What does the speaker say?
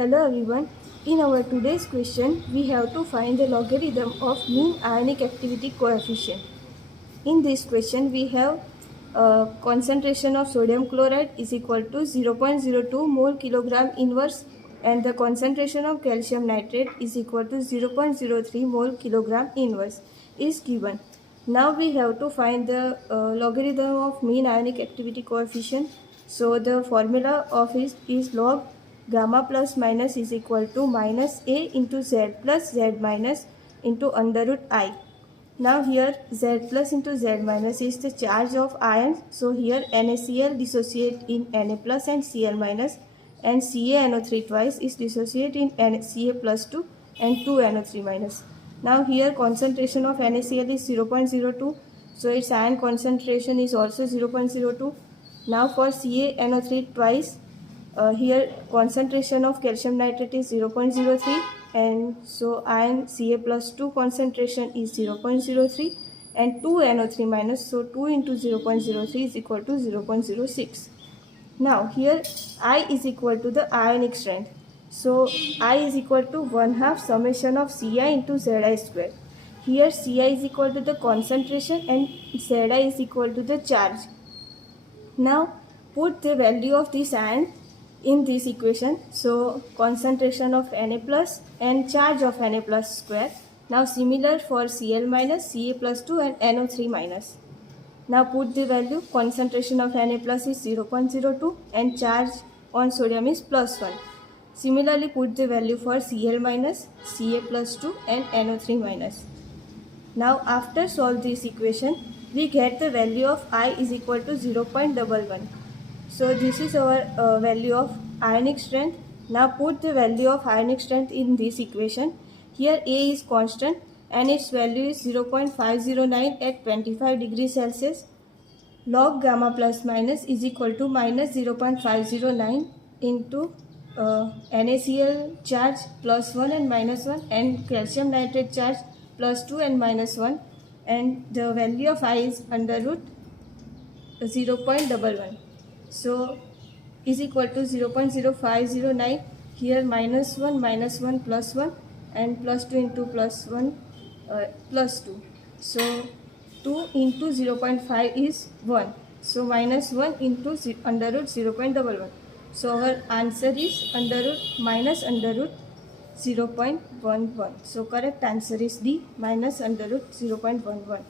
Hello everyone. In our today's question, we have to find the logarithm of mean ionic activity coefficient. In this question, we have concentration of sodium chloride is equal to 0.02 mole kilogram inverse and the concentration of calcium nitrate is equal to 0.03 mole kilogram inverse is given. Now we have to find the logarithm of mean ionic activity coefficient. So the formula of it is log gamma plus minus is equal to minus a into z plus z minus into under root I. Now here Z plus into Z minus is the charge of ions. So here NaCl dissociate in Na plus and Cl minus, and CaNO3 twice is dissociate in Ca plus 2 and 2NO3 minus. Now here concentration of NaCl is 0.02. So its ion concentration is also 0.02. Now for CaNO3 twice, here concentration of calcium nitrate is 0.03, and so ion Ca plus 2 concentration is 0.03 and 2NO3 minus, so 2 into 0.03 is equal to 0.06. Now here I is equal to the ionic strength. So I is equal to 1/2 summation of Ci into Zi square. Here Ci is equal to the concentration and Zi is equal to the charge. Now put the value of this ion in this equation. So concentration of Na plus and charge of Na plus square. Now similar for Cl minus, Ca plus 2 and NO3 minus. Now put the value. Concentration of Na plus is 0.02 and charge on sodium is plus 1. Similarly put the value for Cl minus, Ca plus 2 and NO3 minus. Now after solve this equation, we get the value of I is equal to 0.11. So this is our value of ionic strength. Now put the value of ionic strength in this equation. Here A is constant and its value is 0.509 at 25 degrees Celsius. Log gamma plus minus is equal to minus 0.509 into NaCl charge plus 1 and minus 1 and calcium nitrate charge plus 2 and minus 1, and the value of I is under root 0.11. So is equal to 0.0509. Here minus 1 plus 1 and plus 2 into plus 1 plus 2. So 2 into 0.5 is 1. So minus 1 into under root 0.11. So our answer is under root minus under root 0.11. So correct answer is D, minus under root 0.11.